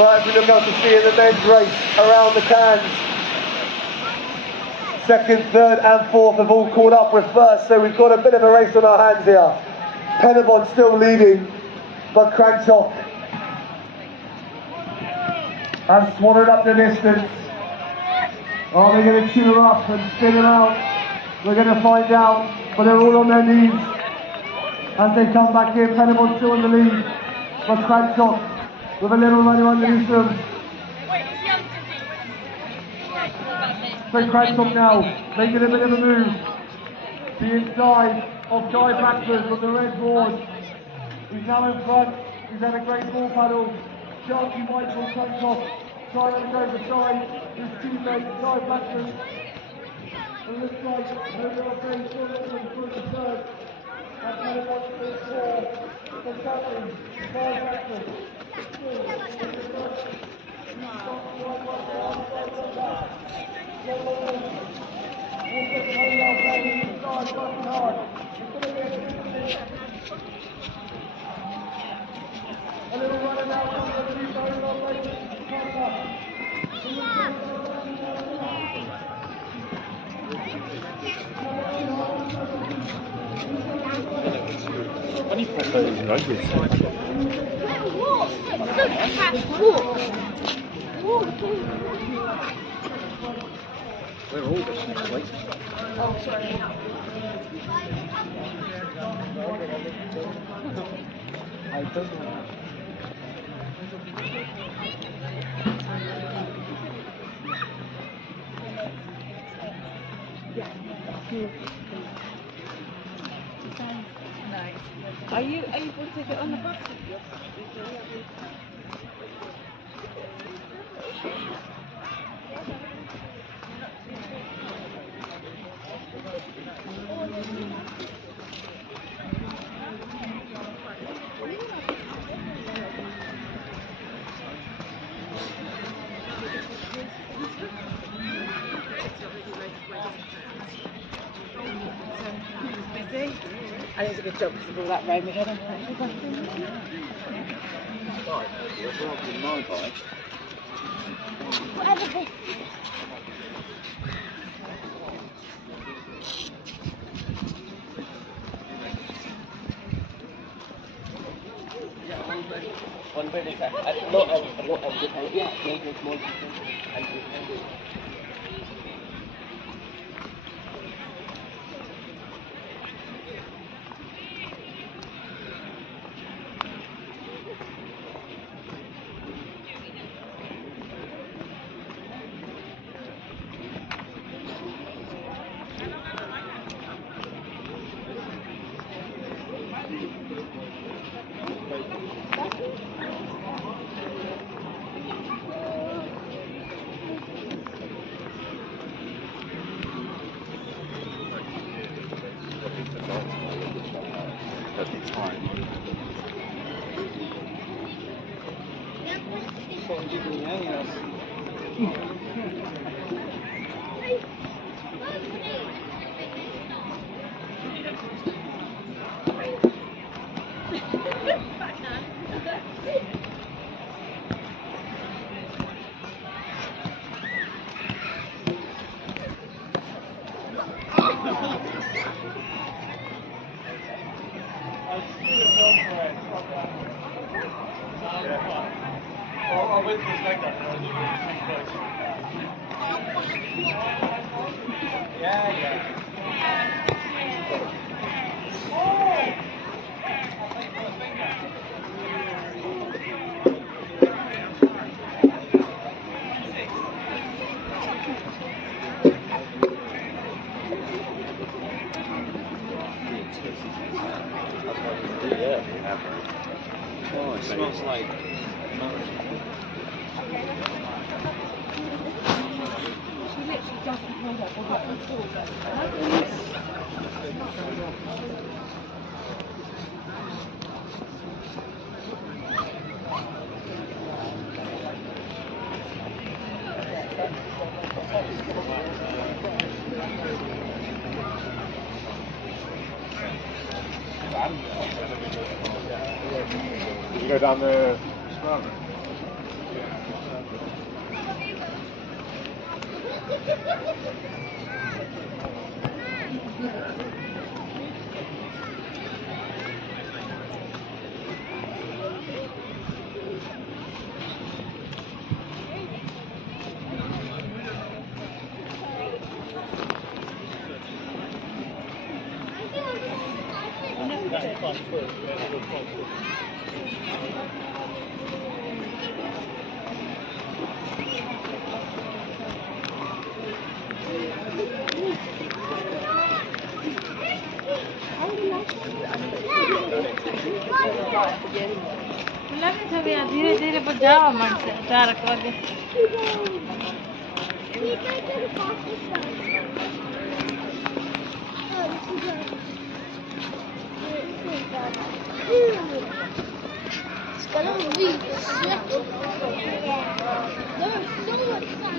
But as we look out to see in the men's race around the cans, second, third and fourth have all caught up with first, so we've got a bit of a race on our hands here. Penabon still leading, but Crantock has swallowed up the distance. Are they going to chew her up and spin her out? We're going to find out, but they're all on their knees as they come back in. Penabon still in the lead, but Crantock with a little runner underneath them. So Crantock now making a bit of a move. The inside of Guy Blackford from the red board. He's now in front. He's had a great ball paddle. Sharky White from Crantock trying to go beside his teammate Guy Blackford. It looks like they're going to play through the third. And Penabon is four for Guy Blackford. A little runner now from the three very long race. Funny photos and rugby. We're all this next week. Oh, sorry. I don't know. Nice. Are you able to get on the bus with you? I think it's a good job because of all that rain we had on the whatever this is. One bit is that a lot of different, yeah, small and Oh, it smells like She literally doesn't hold up or what it's all, but Did you go down the लगे छवि यहाँ धीरे धीरे पर जावा मन से 4 वागे It's gonna be sick. There's so much fun.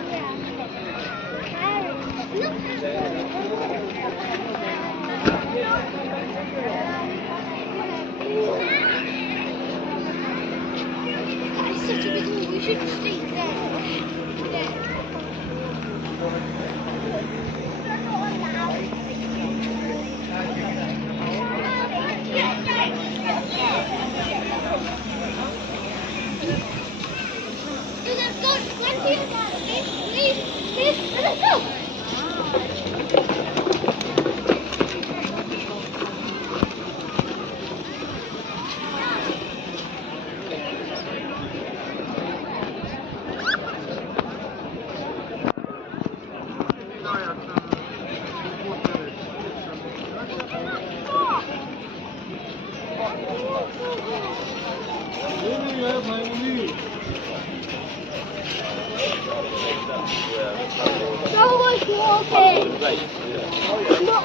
Yeah. Look It's such a big one. We should stay there. Let's go. Please. Let's go. So much walking. Not